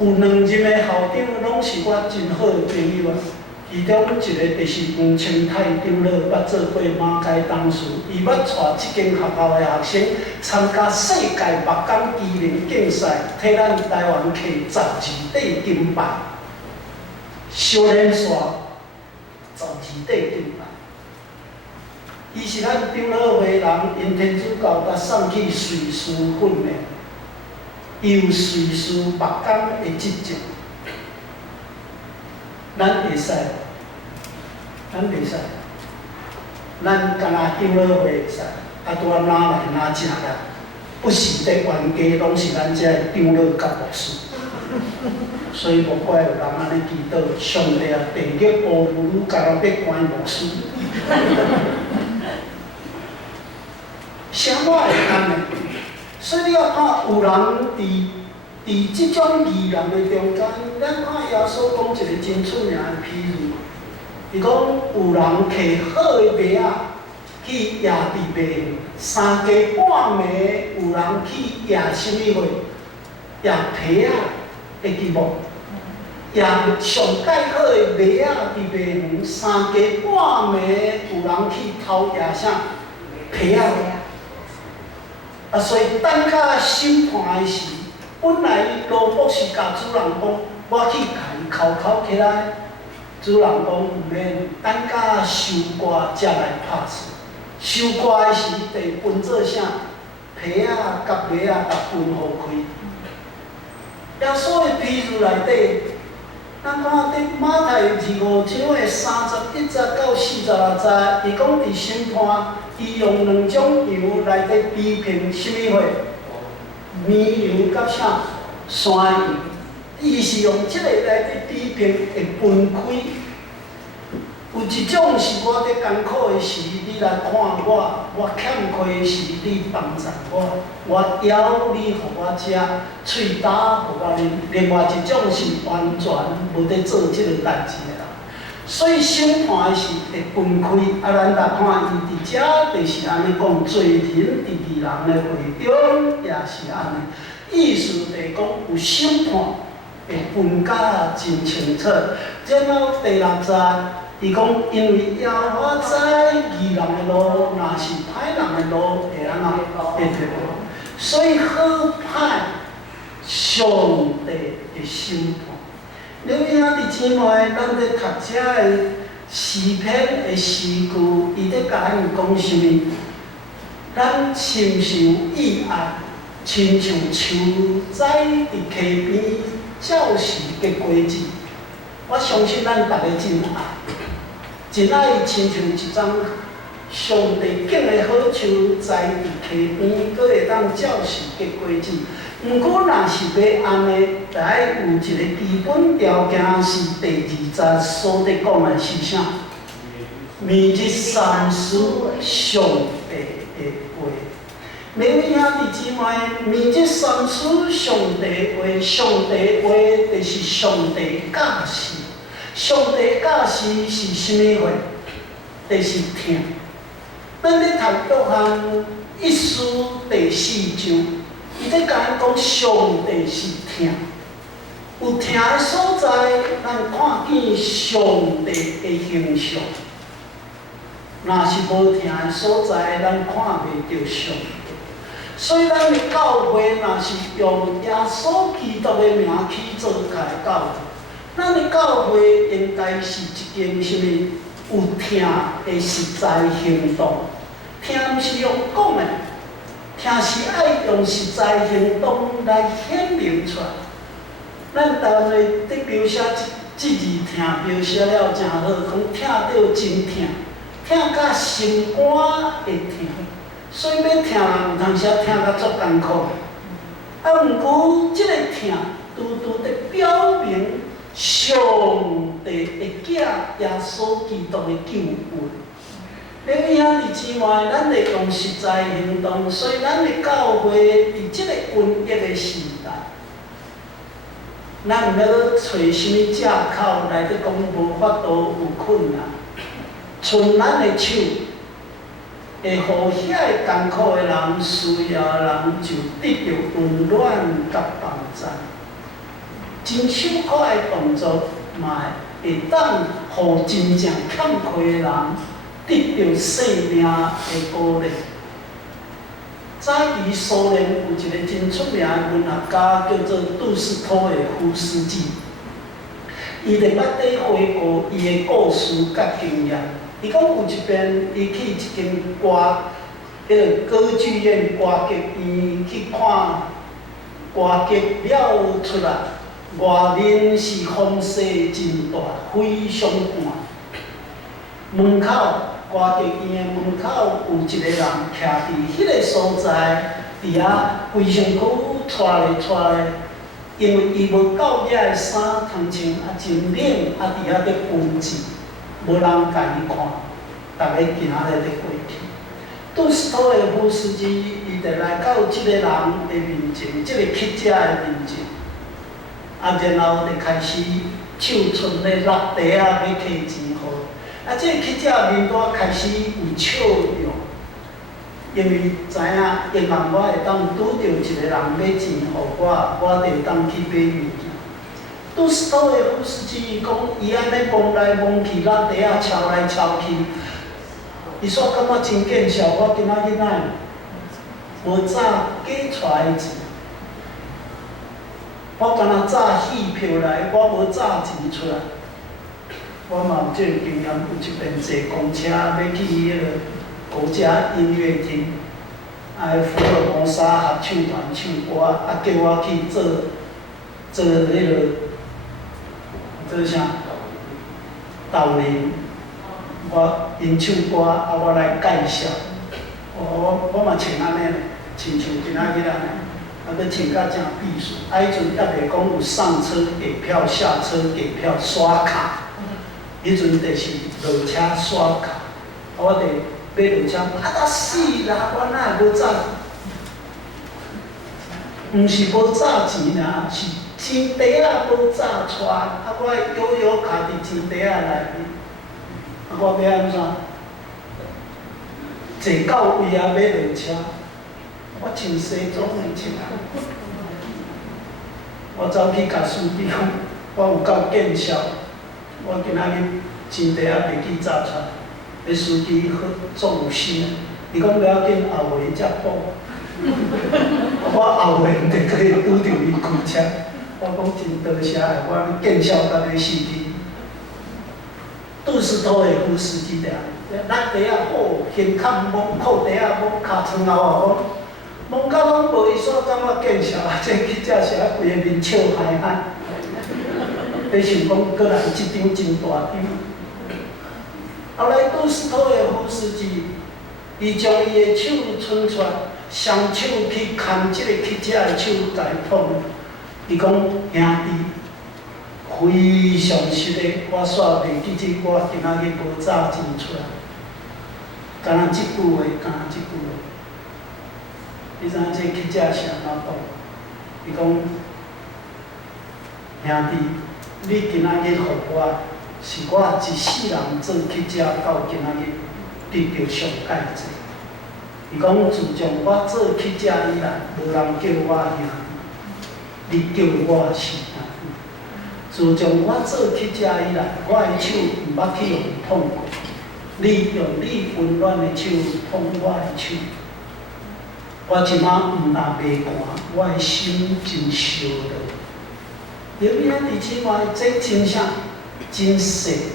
有2任的校长，拢是我真好的朋友啊。其中一个就是黄清泰长老，捌做过马街董事，伊捌带即间学校的学生参加世界木工机能竞赛，替咱台湾摕12块金牌。少年线12块金牌。伊是咱长老会人，因天主教甲送去瑞士训练，伊有瑞士木工的执照。咱袂使，咱袂使，咱干那长老会会使，啊拄啊哪来哪正啦？不时的冤家拢是咱遮的长老甲牧师，所以无怪有人安尼祈祷，上帝啊，地狱乌牛甲人要关牧师。啥我会安尼？所以你要看有人伫即种异人的中间，咱看耶稣讲一个真出名的譬喻，伊讲有人摕好的麦仔去野地卖，3更半暝有人去野什么货？野皮仔会记无？野上介好的麦仔伫卖园，3更半暝有人去偷野啥？皮仔。啊，所以等到审判的时，本来罗博士甲主人讲，我去甲伊扣起来。主人讲毋免，等到收割才来拍死。收割的时，得分做啥？皮仔甲麦仔甲分互开。耶稣的譬喻内底，咱看伫马太25章的31节到46节，伊讲伫审判。伊用2种油来底比拼什么货？绵油甲啥？山油。伊是用即个来底比拼会分开。有一种是我伫艰苦的时，你来看我欠亏的时，你帮助我枵你互我食，喙焦互我啉。另外一种是完全无伫做即个代志的人。所以审判的时会分开，啊，咱来看伊伫遮就是安尼讲，罪人伫义人的会中也是安尼，意思就是讲有审判会分甲真清楚。然后第6节，伊讲因为耶和华知义人的路，若是歹人的路会安怎会退步，所以好歹上帝的审判。你有兄弟姊妹，咱咧读遮个诗篇的诗句，伊咧甲咱讲啥物？咱是毋是有意爱？亲像树栽伫溪边，照时结果子。我相信咱逐个真爱，真爱伊亲像一张上帝种的好树，栽伫溪边，佫会当照时结果子。毋过，若是要安尼，就爱有一个基本条件是第2节所伫讲的是啥？明日三思上帝的话。每位兄弟姊妹，明日三思上帝的话，上帝的话就是上帝教示。上帝教示是啥物话？就是听。咱咧读约翰1书第4章。伊在甲咱讲，上帝是听，有听的所在，咱看见上帝的形象；若是无听的所在，咱看袂到上帝。所以，咱的教会若是用耶稣基督的名去做开教会，咱的教会应该是一件什么？有听的实在行动，听毋是用讲的。听是爱用实在行动来显明出来。咱台湾的伫描写即字听，描写了真好，讲听到真听，听甲心肝会听。所以要听人有当时听甲足艰苦。啊，毋过即个听，拄拄伫表明上帝会寄耶稣基督的救恩。你位兄弟姊妹，咱会用实在行动，所以咱的教会伫即个瘟疫的时代，咱毋要找什么借口来伫讲无法度有困难，剩咱的手，会互遐个艰苦的人、需要的人就得到温暖甲帮助。真手快的动作，嘛会当互真正欠亏的人得到生命的鼓励。早期苏联有一个真出名的文学家，叫做杜斯托耶夫斯基。伊伫捌底回顾伊的故事甲经验。伊讲有一遍，伊去一间迄个歌剧院歌剧院去看歌剧了出来，外面是风势真大，非常寒。门口歌剧院的门口有一个人徛伫迄个所在，伫遐规身躯带咧带咧，因为伊无够野的衫通穿，真冷，伫遐咧温习，无人甲伊看，逐个行咧过去。杜斯托耶夫斯基伊就来到即个人的面前，即个乞者的面前，然后就开始手出咧落地要摕钱互。即个乞者面带开始有笑容，因为知影因为我会当拄着一个人要钱互我，我就当去买物件。杜斯托耶夫斯基伊讲，伊安尼摸来摸去，落地敲来敲去。伊说感觉真见笑，我今仔日哪无早假出来的钱，我敢若早戏票来，我无早钱出来。我嘛有即个经验，有一遍坐公车要去迄个国家音乐厅，福尔摩沙合唱团唱歌，叫我去做迄个做啥导聆。我因唱歌，我来介绍。我嘛穿安尼，亲像今仔日安尼，搁穿甲正避暑。迄阵还袂讲有上车给票、下车给票、刷卡。迄阵就是落车刷卡，我哋要落车，早死啦！我哪会无早？毋是无早钱啦，是钱袋啊无早带，我悠悠卡伫钱袋啊内面。我要安怎？坐到位啊，要落车，我穿西装的穿。我走去甲司机讲，我有够见笑，我今仔日钱袋啊袂记找出来。迄司机好足有心，伊讲不要紧，后回才补。我后回就可以拄着伊开车。我讲真多谢我见笑到你司机。杜斯托耶夫斯基的，咱地啊好，胸坎摸靠地啊摸骹床后啊摸到拢无伊煞感觉见笑，这乞者是啊规个面笑嗨嗨。你想讲过来一张真大张。后来杜斯托耶夫斯基，伊将伊的手伸出来，双手去牵即个乞者的手，甲伊捧。伊讲兄弟。非常实的，我煞袂记起我今仔日无早钱出来，敢若即句话，敢若即句话。你知影这乞者是安怎讲？伊讲兄弟，你今仔日互我，是我一世人做乞者到今仔日得到上介济。伊讲自从我做乞者以来，无人叫我兄弟，你叫我是兄弟。自从我做乞者以来，我的手毋捌去用碰过。你用你温暖的手碰我的手，我即马毋但袂寒，我的心真烧热。刘明兄弟姊妹，这真啥？真细，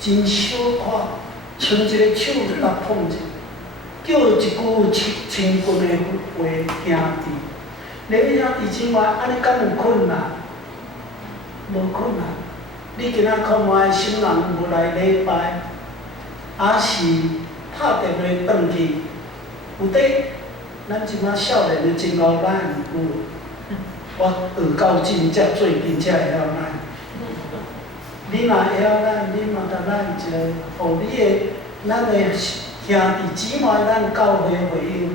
真小块，伸一个手来碰者，叫一句亲近的话，兄弟。刘明兄弟姊妹，安尼敢有困难？无困难，你今仔看我的心人无来礼拜，还是拍电话转去，有底，咱即马少年的真老咱有，我学到真才最近才会晓咱。你若会晓咱，你嘛甲咱一个，互你的咱的兄弟姊妹，咱教会会友，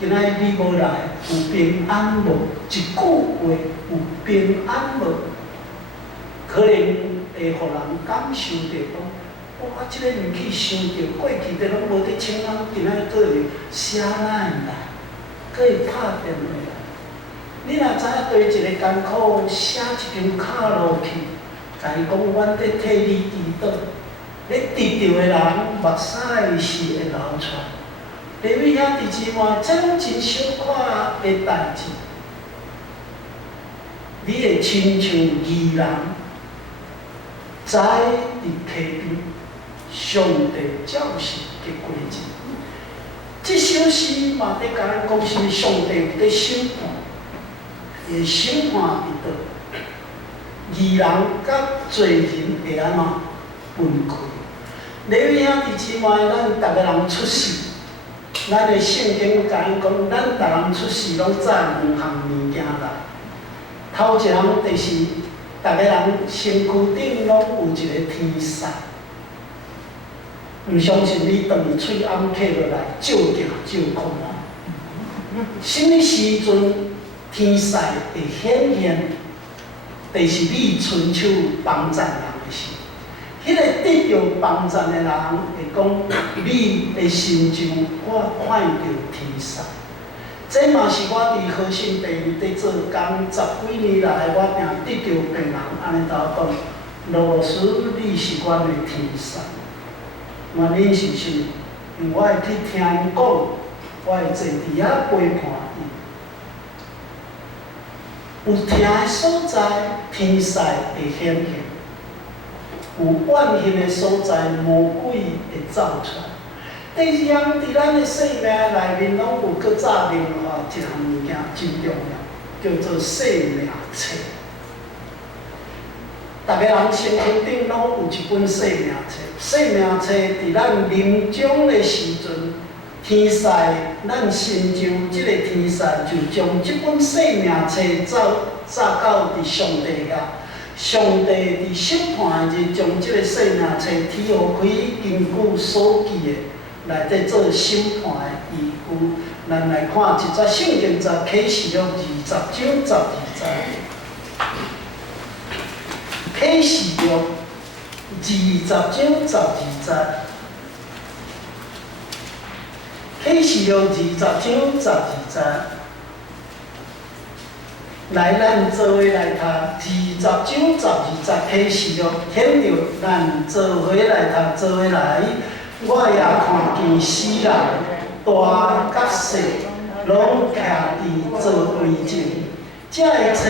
今仔你无来，有平安无？一句话有平安无？可能会互人感受到讲，我即个物去想着过去的拢无伫请人，今仔个会写哪会来，可以拍电话来。你若知影对一个艰苦写一张卡落去，甲伊讲，阮在替你祈祷。你得到的人，目屎是会流出来。各位兄弟姊妹，这种真小可的代志，你会亲像义人，栽伫溪边，上帝照实的果子。这首诗嘛，在甲咱讲是上帝有在审判，会审判伫倒，义人甲罪人会安怎分开？各位兄弟姊妹，咱逐个人出世。咱的圣经甲咱讲，咱逐人出世拢载两项物件来。头一项就是逐个人身躯顶拢有一个天使，毋相信你当伊喙暗刻落来，照镜照看啊。什么时阵天使会显现？就是你伸手帮助人的时。迄个得到帮助的人会讲，你的心上我看到天使。这嘛是我伫和信地里伫做工10几年来，我定得到病人安尼甲我讲，罗老师你是阮的天使。原因是啥？因为我会去听伊讲，我会坐伫遐陪伴伊。有听的所在，天使会显现。有怨恨的所在，魔鬼会走出来。第二项，伫咱的生命内面，拢有搁早另外一项物件真重要，叫做生命册。逐个人身躯顶拢有一本生命册。生命册伫咱临终的时阵，天使，咱心上即个天使就将即本生命册早到伫上帝遐。上帝伫审判的日，将即个生命册提互开，根据所记的来底做审判的依据。咱来看一节圣经，在启示录20章12节。启示录20章12节。启示录20章12节。来，咱做伙来读20章12节启示录，显着咱做伙来读，做伙来。我也看见死人大甲小，拢徛伫座位前，这个册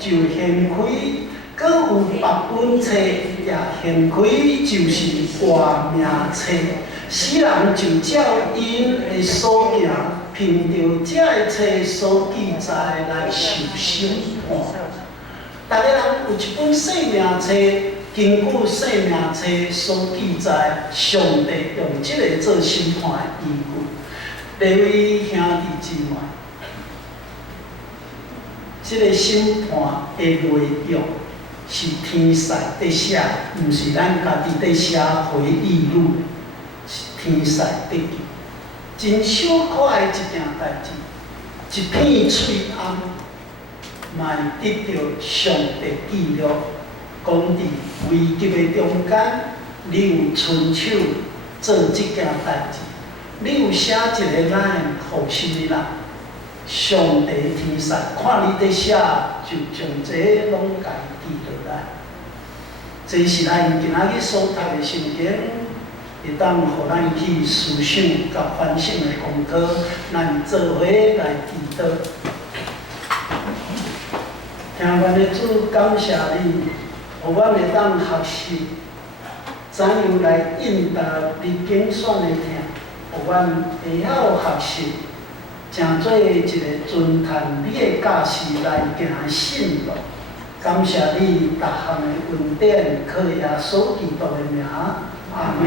就掀开，搁有别本册也掀开，就是活命册。死人就照因的所行，凭着这个册所记载来受审判。逐个人有一本生命册，根据生命册所记载，上帝用这个做审判的依据。各位兄弟姊妹，这个审判的内容是天使在写，毋是咱家己在写回忆录。天使得救，真小可的一件代志，一片翠暗，嘛会得到上帝记录，讲伫危急的中间，你有伸手做这件代志，你有写一个line互什么人？上帝天使看你在写，就将这拢家记落来。这是咱今仔日所读的圣经。会当互咱去思想甲反省的功课，咱做伙来祈祷。听阮的主，感谢你，互阮会当学习怎样来应答你拣选的听，互阮会晓学习，成做一个尊叹你的教示来行信路。感谢你，逐项的恩典，靠耶稣基督的名。阿门。